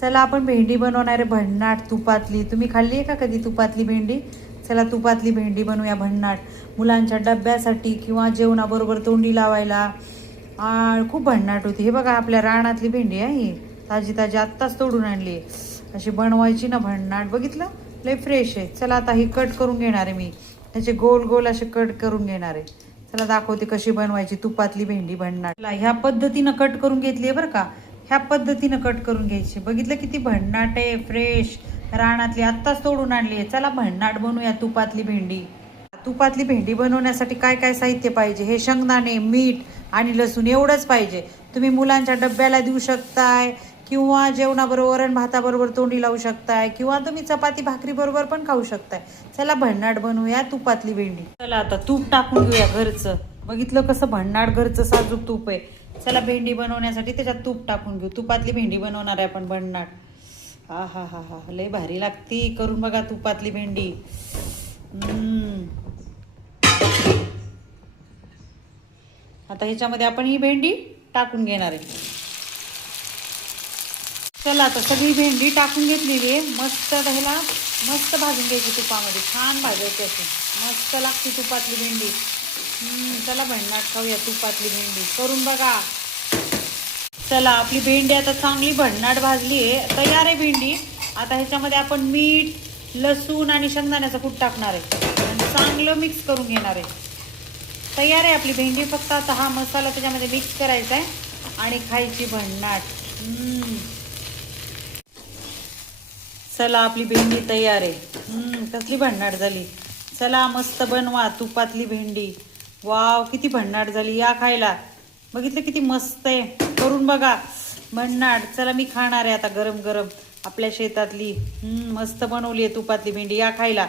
चला आपण भेंडी बनवणार आहे भन्नाट तुपातली. तुम्ही खाल्ली आहे का कधी तुपातली भेंडी? चला तुपातली भेंडी बनवूया भन्नाट. मुलांच्या डब्यासाठी किंवा जेवणाबरोबर तोंडी लावायला खूप भन्नाट होती. हे बघा आपल्या रानातली भेंडी आहे ही, ताजी ताजी आत्ताच तोडून आणली. अशी बनवायची ना भन्नाट, बघितलं लय फ्रेश आहे. चला आता ही कट करून घेणार आहे मी, त्याचे गोल गोल असे कट करून घेणार आहे. चला दाखवते कशी बनवायची तुपातली भेंडी भन्नाट. ह्या पद्धतीनं कट करून घेतली आहे बरं का, ह्या पद्धतीनं कट करून घ्यायची. बघितलं किती भन्नाट आहे, फ्रेश रानातली आत्ताच तोडून आणली आहे. चला भन्नाट बनवूया तुपातली भेंडी. तुपातली भेंडी बनवण्यासाठी काय काय साहित्य पाहिजे? हे शेंगदाणे, मीठ आणि लसूण एवढंच पाहिजे. तुम्ही मुलांच्या डब्याला देऊ शकताय किंवा जेवणाबरोबर वरण भाताबरोबर तोंडी लावू शकताय किंवा तुम्ही चपाती भाकरी बरोबर पण खाऊ शकताय. चला भन्नाट बनवूया तुपातली भेंडी. चला आता तूप टाकून घेऊया घरचं. बघितलं कसं भन्नाट घरचं साजूक तूप आहे. चला भेंडी बनवण्यासाठी त्याच्यात तूप टाकून घेऊ. तुपातली भेंडी बनवणार आहे आपण भन्नाट. हा हा हा हा लय भारी लागती. करून बघा तुपातली भेंडी. आता ह्याच्यामध्ये आपण ही भेंडी टाकून घेणार आहे. चला आता सगळी भेंडी टाकून घेतलेली आहे. मस्त ह्याला मस्त भाजून घ्यायची तुपामध्ये, छान भाजायची अशी. मस्त लागते तुपातली भेंडी. चला भन्नाट खाऊया तुपातली भेंडी. करून बघा. चला आपली भेंडी आता चांगली भन्नाट भाजली आहे, तयार आहे भेंडी. आता ह्याच्यामध्ये आपण मीठ, लसूण आणि शेंगदाण्याचा कूट टाकणार आहे आणि चांगलं मिक्स करून घेणार आहे. तयार आहे आपली भेंडी. फक्त आता हा मसाला त्याच्यामध्ये मिक्स करायचा आहे आणि खायची भन्नाट. चला आपली भेंडी तयार आहे. कसली भन्नाट झाली. चला मस्त बनवा तुपातली भेंडी. वाव किती भन्नाट झाली. या खायला. बघितलं किती मस्त आहे. करून बघा भन्नाट. चला मी खाणार आहे आता गरम गरम आपल्या शेतातली मस्त बनवली आहे तुपातली भेंडी. या खायला.